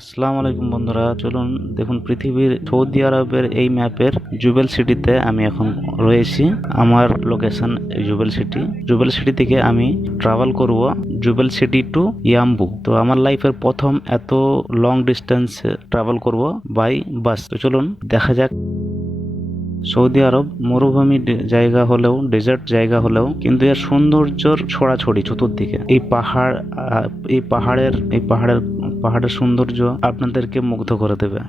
আসসালামু আলাইকুম বন্ধুরা, চলুন দেখুন পৃথিবীর সৌদি আরবের এই ম্যাপের জুবেল সিটিতে আমি এখন রয়েছি। আমার লোকেশন জুবেল সিটি। জুবেল সিটি থেকে আমি ট্রাভেল করব জুবেল সিটি টু ইয়াম্বু। তো আমার লাইফের প্রথম এত লং ডিস্টেন্স ট্রাভেল করব বাই বাস। তো চলুন দেখা যাক। সৌদি আরব মরুভূমি জায়গা হলেও, ডেজার্ট জায়গা হলেও কিন্তু এর সৌন্দর্যর ছড়াছড়ি চতুর্দিকে। এই পাহাড়ের সৌন্দর্য আপনাদেরকে মুগ্ধ করে দেবে।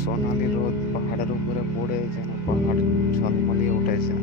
সোনালি রোদ পাহাড়ের উপরে পড়ে যেন পাহাড় ঝলমলিয়ে উঠেছে।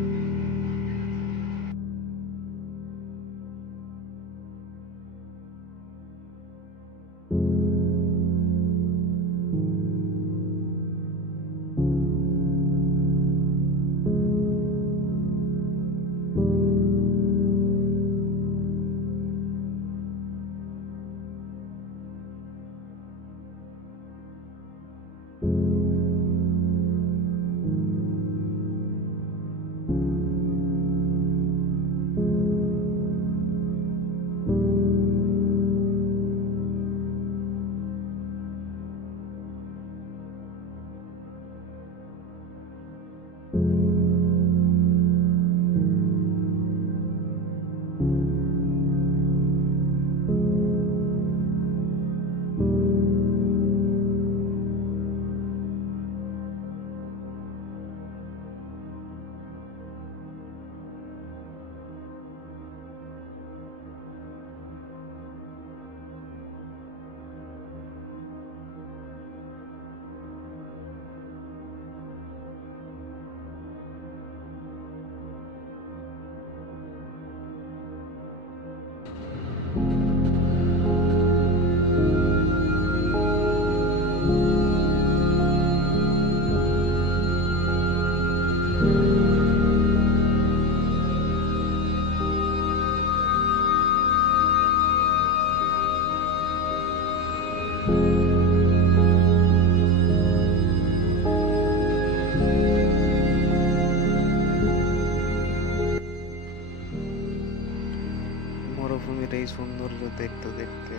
মরুভূমির এই সৌন্দর্য দেখতে দেখতে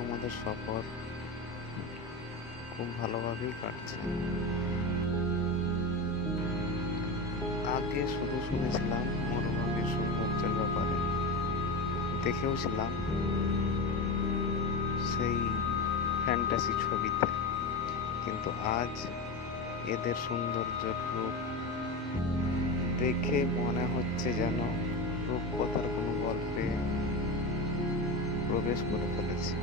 আমাদের সফর খুব ভালোভাবেই কাটছে। আগে শুধু শুনেছিলাম মরুভূমির সৌন্দর্যের ব্যাপারে, দেখেও ছিলাম সেই ফ্যান্টাসি ছবিতে, কিন্তু আজ এদের সৌন্দর্যের রূপ দেখে মনে হচ্ছে যেন রূপকথার কোনো গল্পে প্রবেশ করে ফেলেছি।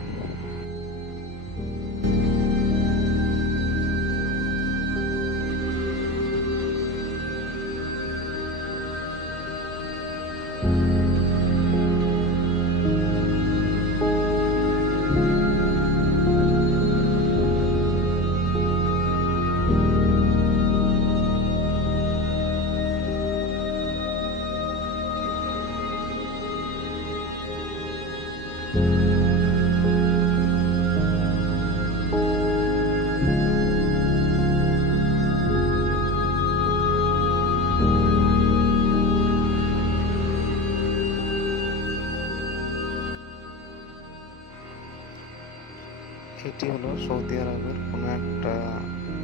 এটি হলো সৌদি আরবের কোনো একটা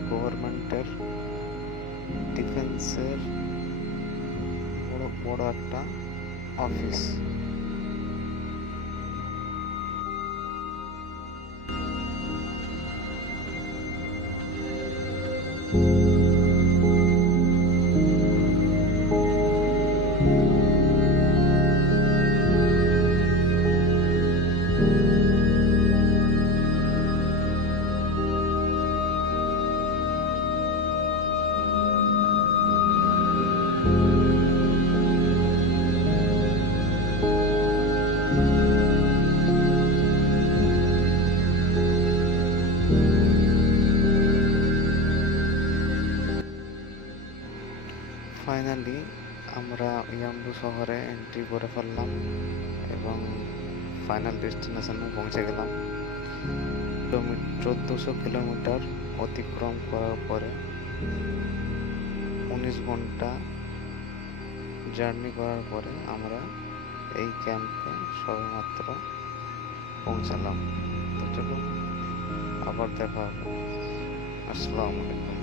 গভর্নমেন্টের ডিফেন্সের বড় বড় একটা অফিস। ফাইনালি আমরা ইয়াম্বু শহরে এন্ট্রি করে ফেললাম এবং ফাইনাল ডেস্টিনেশনে পৌঁছে গেলাম। 1400 কিলোমিটার অতিক্রম করার পরে 19 ঘন্টা জার্নি করার পরে আমরা এই ক্যাম্পে সবেমাত্র পৌঁছালাম। তো চলুন আবার দেখা হবে। আসসালামু আলাইকুম।